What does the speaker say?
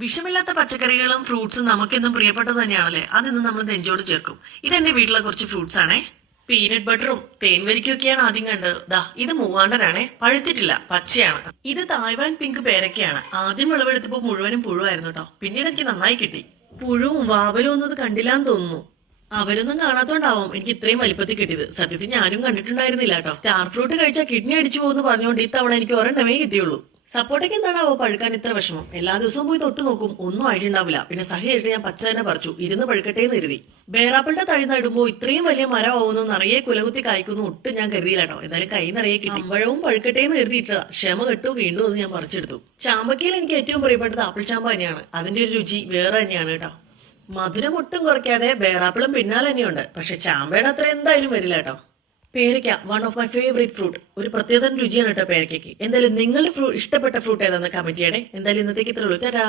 വിഷമില്ലാത്ത പച്ചക്കറികളും ഫ്രൂട്ട്സും നമുക്കെന്നും പ്രിയപ്പെട്ടത് തന്നെയാണല്ലേ. അതിന്ന് നമ്മൾ നെഞ്ചോട് ചേർക്കും. ഇതെന്റെ വീട്ടിലെ കുറച്ച് ഫ്രൂട്ട്സ് ആണേ. പീനട്ട് ബട്ടറും തേൻവരിക്കൊക്കെയാണ് ആദ്യം കണ്ടത്. ദാ ഇത് മൂവാണ്ടനാണേ, പഴുത്തിട്ടില്ല, പച്ചയാണ്. ഇത് തായ്വാൻ പിങ്ക് പേരക്കയാണ്. ആദ്യം വിളവെടുത്തപ്പോ മുഴുവനും പുഴുവായിരുന്നു കേട്ടോ. പിന്നീട് എനിക്ക് നന്നായി കിട്ടി. പുഴുവും വാവലും ഒന്നും ഇത് കണ്ടില്ലാന്ന് തോന്നുന്നു. അവരൊന്നും കാണാത്തോണ്ടാവും എനിക്ക് ഇത്രയും വലിപ്പത്തിൽ കിട്ടിയത്. സത്യത്തിൽ ഞാനും കണ്ടിട്ടുണ്ടായിരുന്നില്ല കേട്ടോ. സ്റ്റാർ ഫ്രൂട്ട് കഴിച്ചാൽ കിഡ്നി അടിച്ചു പോകുന്നു പറഞ്ഞുകൊണ്ട് ഇത്തവണ എനിക്ക് ഒരെണ്ണമേ കിട്ടിയുള്ളൂ. സപ്പോർട്ടയ്ക്ക് എന്താണാവോ പഴുക്കാൻ ഇത്ര വിഷമം. എല്ലാ ദിവസവും പോയി തൊട്ട് നോക്കും, ഒന്നും ആയിട്ടുണ്ടാവില്ല. പിന്നെ സഹിയായിട്ട് ഞാൻ പച്ച തന്നെ പറിച്ചു, ഇരുന്ന് പഴുക്കട്ടെ എന്ന് കരുതി. ബേറാപ്പിളിന്റെ തഴി നടുമ്പോ ഇത്രയും വലിയ മരമാവുന്നു, നിറയെ കുലകുത്തി കായ്ക്കുന്നു ഒട്ടും ഞാൻ കരുതിയില്ല കേട്ടോ. എന്തായാലും കൈ നിറയെ കിട്ടി. അമ്പഴവും പഴുക്കട്ടെ എന്ന് കരുതിയിട്ടതാ. ക്ഷമ കെട്ടു, വീണ്ടും അത് ഞാൻ പറിച്ചെടുത്തു. ചാമ്പക്കയിൽ എനിക്ക് ഏറ്റവും പ്രിയപ്പെട്ടത് ആപ്പിൾ ചാമ്പ തന്നെയാണ്. അതിന്റെ ഒരു രുചി വേറെ തന്നെയാണ് കേട്ടോ. മധുരം ഒട്ടും കുറയ്ക്കാതെ ബേറാപ്പിളും പിന്നാലെ തന്നെയുണ്ട്. പക്ഷെ ചാമ്പയുടെ അത്ര എന്തായാലും വരില്ല കേട്ടോ. പേരയ്ക്ക, one of my favourite fruit. ഒരു പ്രത്യേക രുചിയാണ് കേട്ടോ പേരയ്ക്ക്. എന്തായാലും നിങ്ങളുടെ ഇഷ്ടപ്പെട്ട ഫ്രൂട്ട് ഏതാണെന്ന് കമന്റ് ചെയ്യണേ. എന്തായാലും ഇന്നത്തേക്ക് ഇത്രയുള്ളൂ. ടാറ്റാ.